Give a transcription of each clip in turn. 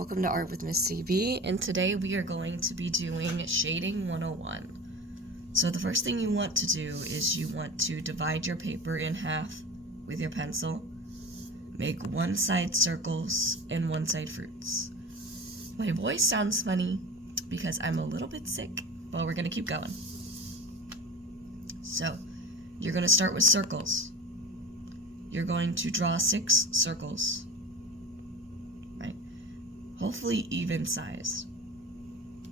Welcome to Art with Miss CB, and today we are going to be doing Shading 101. So the first thing you want to do is you want to divide your paper in half with your pencil. Make one side circles and one side fruits. My voice sounds funny because I'm a little bit sick, but we're going to keep going. So you're going to start with circles. You're going to draw 6 circles. Hopefully even sized.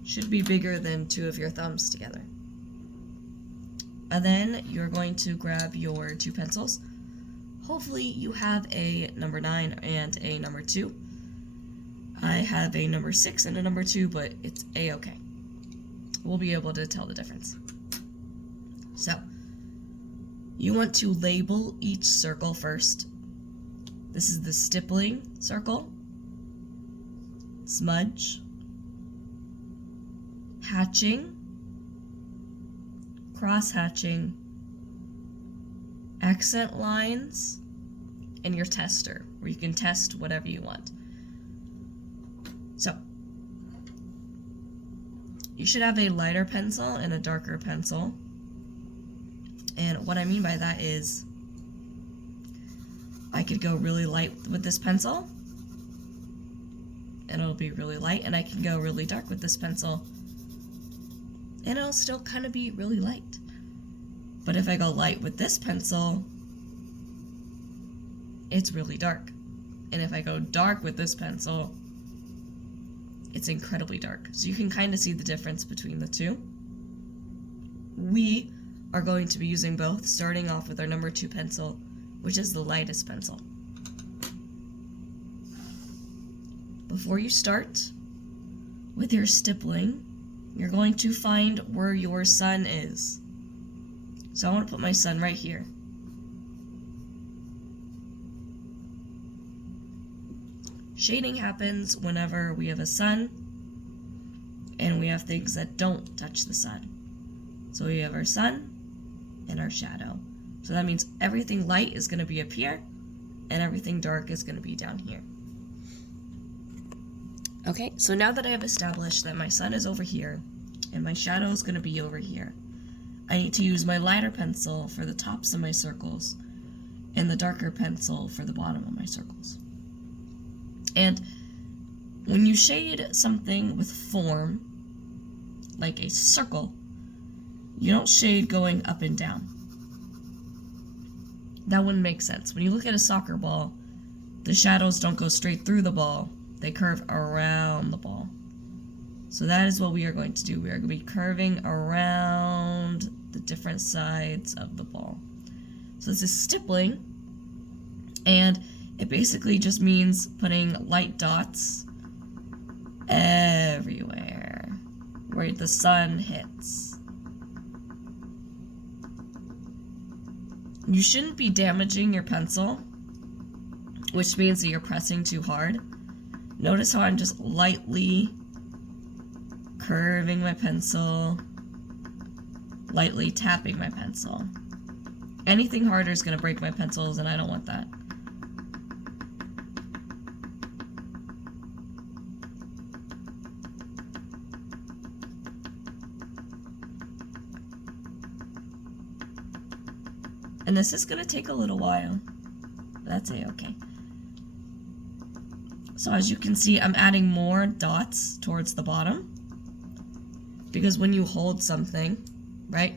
Should be bigger than 2 of your thumbs together. And then you're going to grab your 2 pencils. Hopefully you have a number 9 and a number 2. I have a number 6 and a number 2, but it's a-okay. We'll be able to tell the difference. So, you want to label each circle first. This is the stippling circle. Smudge, hatching, cross-hatching, accent lines, and your tester, where you can test whatever you want. So, you should have a lighter pencil and a darker pencil. And what I mean by that is, I could go really light with this pencil, and it'll be really light, and I can go really dark with this pencil, and it'll still kind of be really light. But if I go light with this pencil, it's really dark. And if I go dark with this pencil, it's incredibly dark. So you can kind of see the difference between the two. We are going to be using both, starting off with our number 2 pencil, which is the lightest pencil. Before you start with your stippling, you're going to find where your sun is. So I want to put my sun right here. Shading happens whenever we have a sun and we have things that don't touch the sun. So we have our sun and our shadow. So that means everything light is going to be up here and everything dark is going to be down here. Okay, so now that I have established that my sun is over here, and my shadow is going to be over here, I need to use my lighter pencil for the tops of my circles, and the darker pencil for the bottom of my circles. And when you shade something with form, like a circle, you don't shade going up and down. That wouldn't make sense. When you look at a soccer ball, the shadows don't go straight through the ball. They curve around the ball. So that is what we are going to do. We are going to be curving around the different sides of the ball. So this is stippling, and it basically just means putting light dots everywhere where the sun hits. You shouldn't be damaging your pencil, which means that you're pressing too hard. Notice how I'm just lightly curving my pencil, lightly tapping my pencil. Anything harder is going to break my pencils, and I don't want that. And this is going to take a little while. That's a-okay. So as you can see, I'm adding more dots towards the bottom, because when you hold something, right,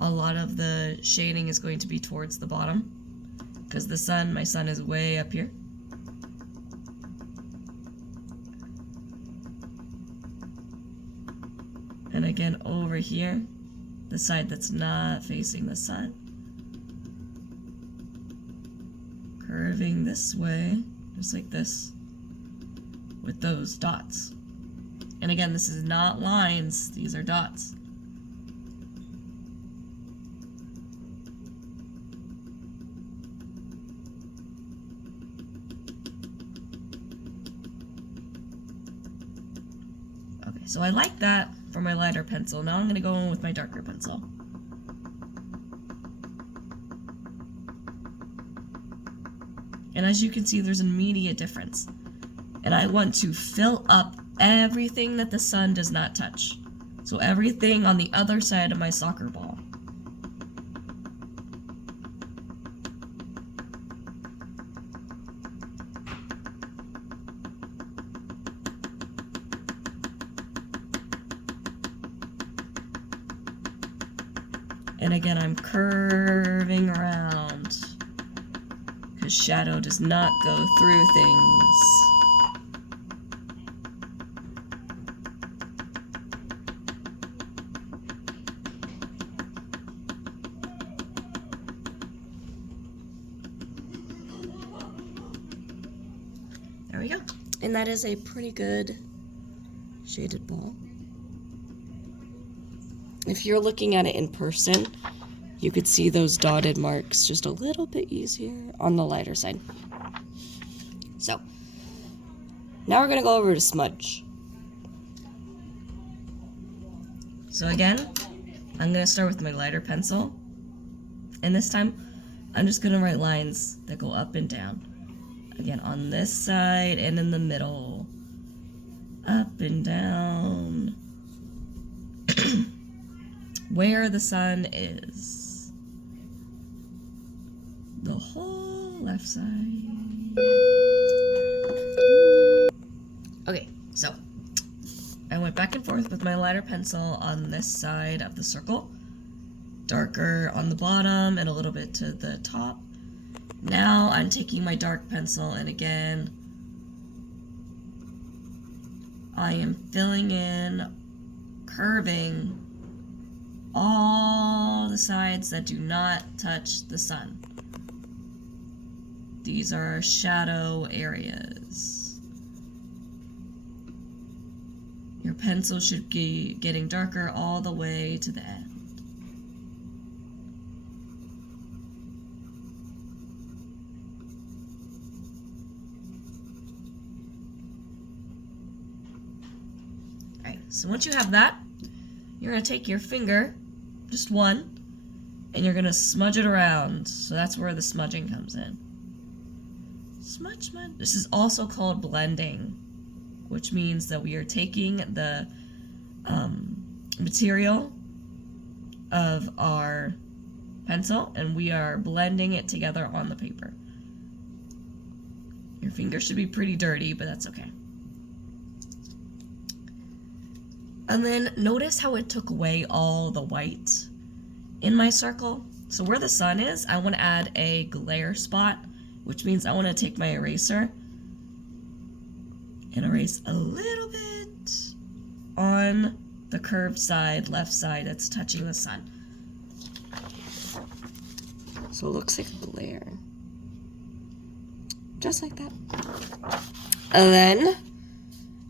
a lot of the shading is going to be towards the bottom, because the sun, my sun is way up here. And again, over here, the side that's not facing the sun, curving this way, just like this, with those dots. And again, this is not lines, these are dots. Okay, so I like that for my lighter pencil. Now I'm going to go in with my darker pencil. And as you can see, there's an immediate difference. And I want to fill up everything that the sun does not touch. So everything on the other side of my soccer ball. And again, I'm curving around because shadow does not go through things. There we go. And that is a pretty good shaded ball. If you're looking at it in person, you could see those dotted marks just a little bit easier on the lighter side. So, now we're going to go over to smudge. So again, I'm going to start with my lighter pencil. And this time, I'm just going to write lines that go up and down. Again, on this side and in the middle. Up and down. Where the sun is. The whole left side. Okay, so I went back and forth with my lighter pencil on this side of the circle. Darker on the bottom and a little bit to the top. Now I'm taking my dark pencil and again, I am filling in, curving all the sides that do not touch the sun. These are shadow areas. Your pencil should be getting darker all the way to the end. Alright, so once you have that, you're going to take your finger, just one, and you're going to smudge it around. So that's where the smudging comes in. Smudge, smudge. This is also called blending, which means that we are taking the material of our pencil and we are blending it together on the paper. Your finger should be pretty dirty, but that's okay. And then notice how it took away all the white in my circle. So where the sun is, I want to add a glare spot, which means I want to take my eraser and erase a little bit on the curved side, left side that's touching the sun. So it looks like a glare. Just like that. And then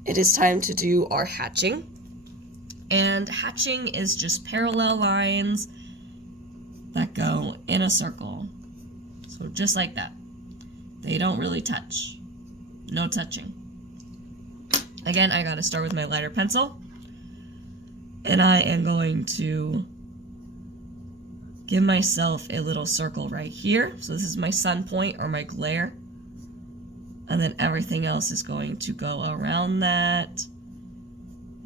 it is time to do our hatching. And hatching is just parallel lines that go in a circle. So just like that. They don't really touch. No touching. Again, I gotta start with my lighter pencil. And I am going to give myself a little circle right here. So this is my sun point or my glare. And then everything else is going to go around that.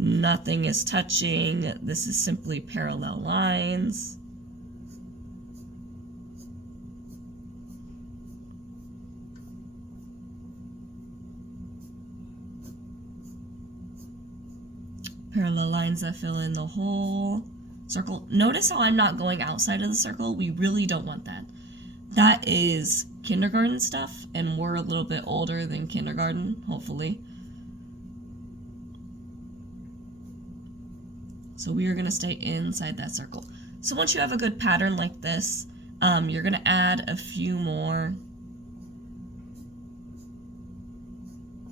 Nothing is touching. This is simply parallel lines. Parallel lines that fill in the whole circle. Notice how I'm not going outside of the circle. We really don't want that. That is kindergarten stuff, and we're a little bit older than kindergarten, hopefully. So we are going to stay inside that circle. So once you have a good pattern like this, you're going to add a few more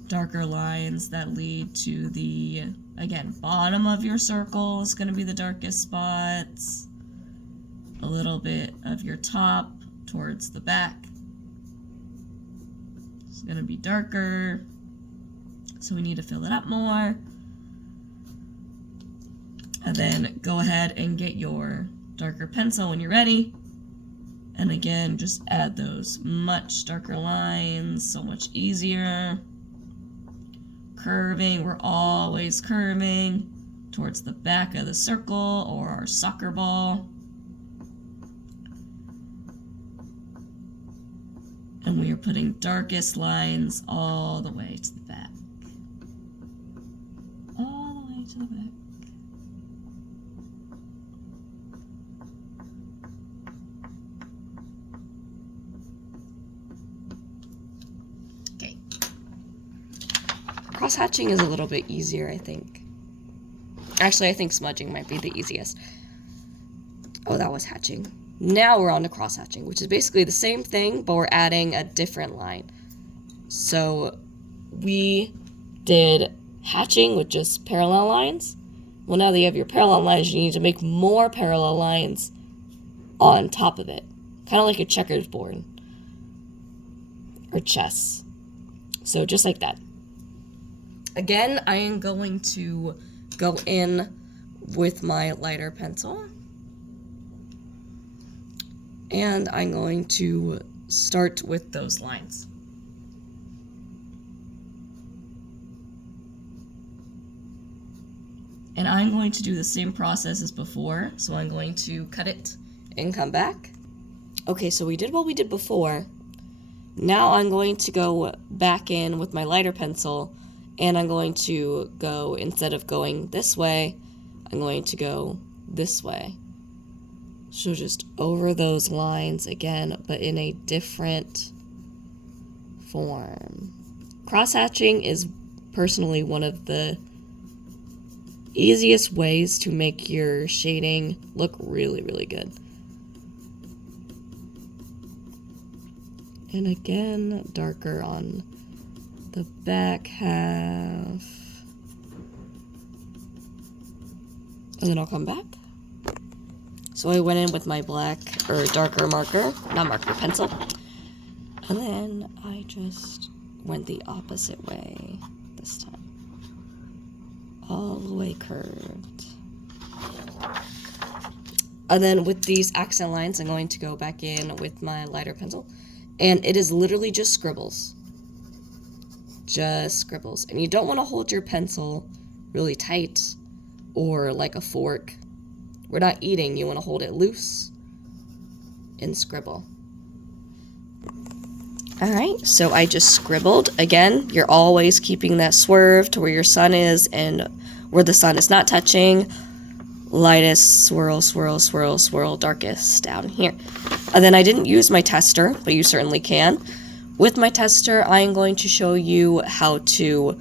darker lines that lead to the, again, bottom of your circle is going to be the darkest spots. A little bit of your top towards the back. It's going to be darker. So we need to fill it up more. And then go ahead and get your darker pencil when you're ready. And again, just add those much darker lines, so much easier. curving. We're always curving towards the back of the circle or our soccer ball. And we are putting darkest lines all the way to the back. All the way to the back. Okay. Cross-hatching is a little bit easier, I think. Actually, I think smudging might be the easiest. Oh, that was hatching. Now we're on to cross-hatching, which is basically the same thing, but we're adding a different line. So we did hatching with just parallel lines. Well, now that you have your parallel lines, you need to make more parallel lines on top of it. Kind of like a checkers board. Or chess. So just like that. Again, I am going to go in with my lighter pencil. And I'm going to start with those lines. And I'm going to do the same process as before. So I'm going to cut it and come back. Okay, so we did what we did before. Now I'm going to go back in with my lighter pencil, and I'm going to go, instead of going this way, I'm going to go this way. So just over those lines again, but in a different form. Cross-hatching is personally one of the easiest ways to make your shading look really, really good. And again, darker on the back half. And then I'll come back. So I went in with my black, or darker marker, not marker, pencil. And then I just went the opposite way this time. All the way curved. And then with these accent lines, I'm going to go back in with my lighter pencil. And it is literally just scribbles. Just scribbles. And you don't want to hold your pencil really tight or like a fork. We're not eating, you want to hold it loose and scribble. Alright, so I just scribbled. Again, you're always keeping that swerve to where your sun is and where the sun is not touching. Lightest swirl, swirl, swirl, swirl, darkest down here. And then I didn't use my tester, but you certainly can. With my tester, I am going to show you how to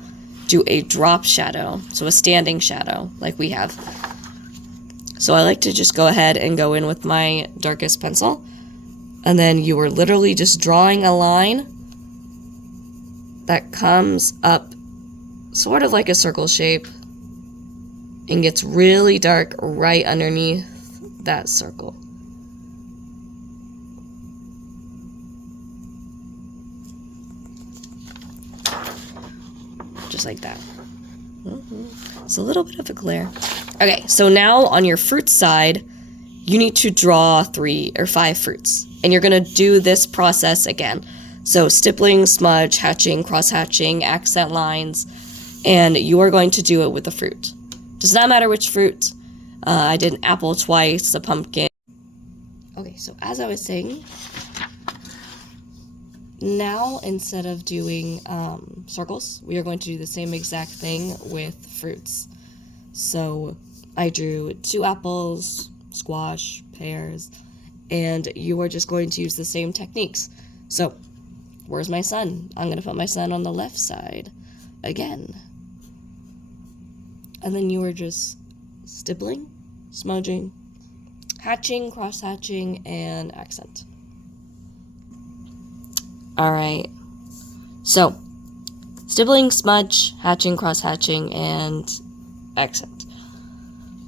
do a drop shadow, so a standing shadow like we have. So I like to just go ahead and go in with my darkest pencil. And then you are literally just drawing a line that comes up sort of like a circle shape and gets really dark right underneath that circle. Just like that. It's a little bit of a glare. Okay, so now on your fruit side, you need to draw 3 or 5 fruits. And you're going to do this process again. So stippling, smudge, hatching, cross-hatching, accent lines, and you are going to do it with a fruit. Does not matter which fruit. I did an apple twice, a pumpkin. Okay, so as I was saying, now instead of doing circles, we are going to do the same exact thing with fruits. So I drew 2 apples, squash, pears, and you are just going to use the same techniques. So, where's my sun? I'm going to put my sun on the left side again. And then you are just stippling, smudging, hatching, cross-hatching, and accent. Alright, so stippling, smudge, hatching, cross-hatching, and accent.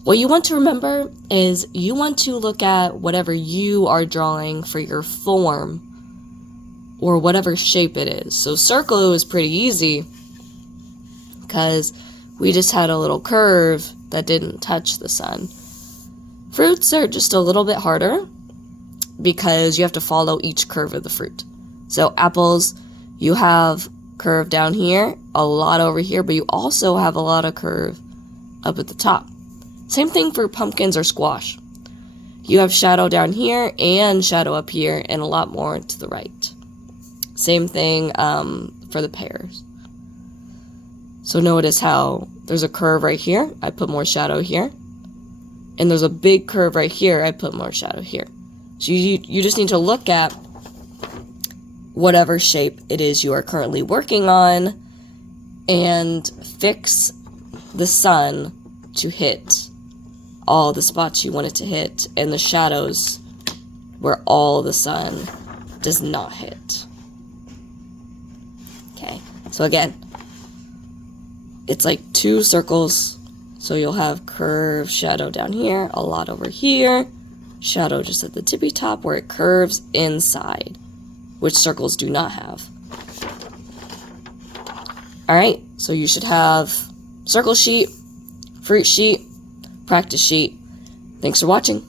What you want to remember is you want to look at whatever you are drawing for your form or whatever shape it is. So circle is pretty easy because we just had a little curve that didn't touch the sun. Fruits are just a little bit harder because you have to follow each curve of the fruit. So apples, you have curve down here, a lot over here, but you also have a lot of curve up at the top. Same thing for pumpkins or squash. You have shadow down here and shadow up here and a lot more to the right. Same thing for the pears. So notice how there's a curve right here, I put more shadow here. And there's a big curve right here, I put more shadow here. So you just need to look at whatever shape it is you are currently working on and fix the sun to hit all the spots you want it to hit and the shadows where all the sun does not hit. Okay, so again, it's like 2 circles, so you'll have curve shadow down here, a lot over here, shadow just at the tippy top where it curves inside, which circles do not have. Alright, so you should have circle sheet, fruit sheet, practice sheet. Thanks for watching.